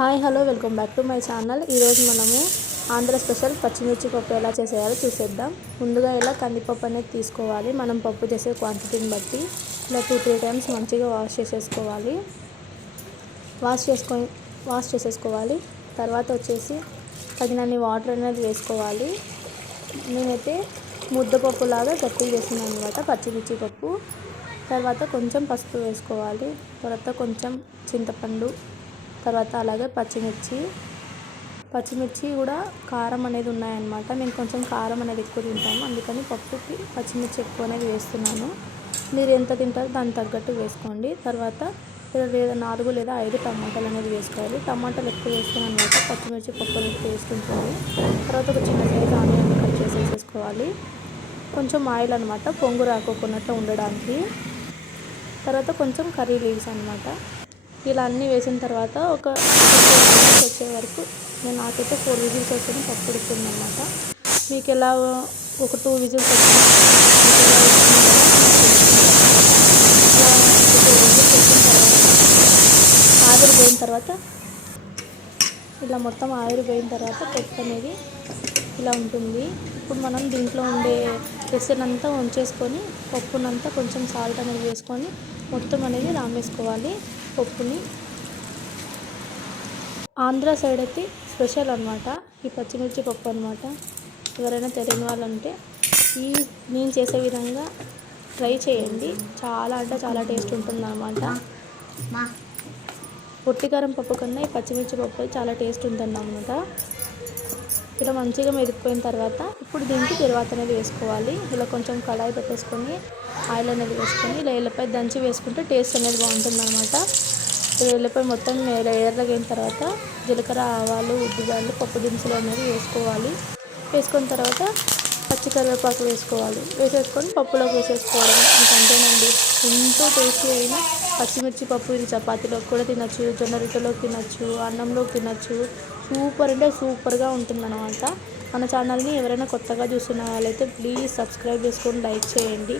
Hi hello welcome back to my channel. ఈరోజు మనము Andhra special పచ్చిమిర్చి పప్పు ఎలా చేసేయాలో చూసేద్దాం. ముందుగా ఇలా కందిపప్పు అనేది తీసుకోవాలి. మనం పప్పు చేసే క్వాంటిటీని బట్టి ఇలా 2-3 టైమ్స్ మంచిగా వాష్ చేసేసుకోవాలి. తర్వాత వచ్చేసి తగినన్ని వాటర్ అనేది వేసుకోవాలి. నేనైతే ముద్దపప్పు లాగా గట్టిగా చేస్తున్నాను అనమాట పచ్చిమిర్చి పప్పు. తర్వాత కొంచెం పసుపు వేసుకోవాలి. తర్వాత కొంచెం చింతపండు, తర్వాత అలాగే పచ్చిమిర్చి కూడా కారం అనేది ఉన్నాయన్నమాట. నేను కొంచెం కారం అనేది ఎక్కువ తింటాను, అందుకని పప్పుకి పచ్చిమిర్చి ఎక్కువ అనేది వేస్తున్నాను. మీరు ఎంత తింటారో దానికి తగ్గట్టు వేసుకోండి. తర్వాత 4 లేదా 5 టమాటాలు అనేది వేసుకోవాలి. టమాటాలు ఎక్కువ వేసుకున్నాను అనమాట, పచ్చిమిర్చి పప్పు అనేది టేస్ట్ ఉంటుంది. తర్వాత ఒక చిన్న సైజు ఆనియన్ కట్ చేసేసుకోవాలి. కొంచెం ఆయిల్ అనమాట, పొంగు రాకోకున్నట్టు ఉండడానికి. తర్వాత కొంచెం కర్రీ లీవ్స్ అనమాట. ఇలా అన్నీ వేసిన తర్వాత ఒక 4 విజిల్స్ వచ్చే వరకు, నాకైతే 4 విజిల్స్ వస్తేనే పప్పు ఉడుకుతుంది అనమాట. మీకు ఎలా ఒక 2 విజిల్స్ వచ్చిన ఆవిరి పోయిన తర్వాత ఇలా మొత్తం ఆవిరి పోయిన తర్వాత పప్పు అనేది ఇలా ఉంటుంది. ఇప్పుడు మనం దీంట్లో ఉండే ఎసరంతా ఉంచేసుకొని పప్పునంతా కొంచెం సాల్ట్ అనేది వేసుకొని మొత్తం అనేది రామేసుకోవాలి పప్పుని. ఆంధ్ర సైడ్ అయితే స్పెషల్ అనమాట ఈ పచ్చిమిర్చి పప్పు అనమాట. ఎవరైనా తెలియని వాళ్ళంటే నేను చేసే విధంగా ట్రై చేయండి. చాలా అంటే చాలా టేస్ట్ ఉంటుంది అనమాట. పొట్టికారం పప్పు కన్నా ఈ పచ్చిమిర్చి పప్పు చాలా టేస్ట్ ఉంటుంది అనమాట. ఇలా మంచిగా మెదిగిపోయిన తర్వాత ఇప్పుడు దీనికి తిరువాత అనేది వేసుకోవాలి. ఇలా కొంచెం కడాయి పెట్టేసుకొని ఆయిల్ అనేది వేసుకొని ఇలా ఎల్లిపాయ దంచి వేసుకుంటే టేస్ట్ అనేది బాగుంటుంది అనమాట. ఎల్లిపాయ మొత్తం ఎర్రగైన తర్వాత జీలకర్ర, ఆవాలు, ఉద్దిపళ్ళు, పప్పు దినుసులు అనేది వేసుకోవాలి. వేసుకున్న తర్వాత పచ్చికరివేపాకు వేసేసుకొని పప్పులోకి వేసేసుకోవడం. ఇంకా అంతేనండి. ఎంతో టేస్టీ అయిన పచ్చిమిర్చి పప్పు. ఇది చపాతీలోకి కూడా తినచ్చు, జొన్న రొట్టెలోకి తినచ్చు, అన్నంలోకి తినచ్చు. సూపర్ అంటే సూపర్గా ఉంటుందన్నమాట. మన ఛానల్ని ఎవరైనా కొత్తగా చూస్తున్న వాళ్ళైతే ప్లీజ్ సబ్స్క్రైబ్ చేసుకొని లైక్ చేయండి.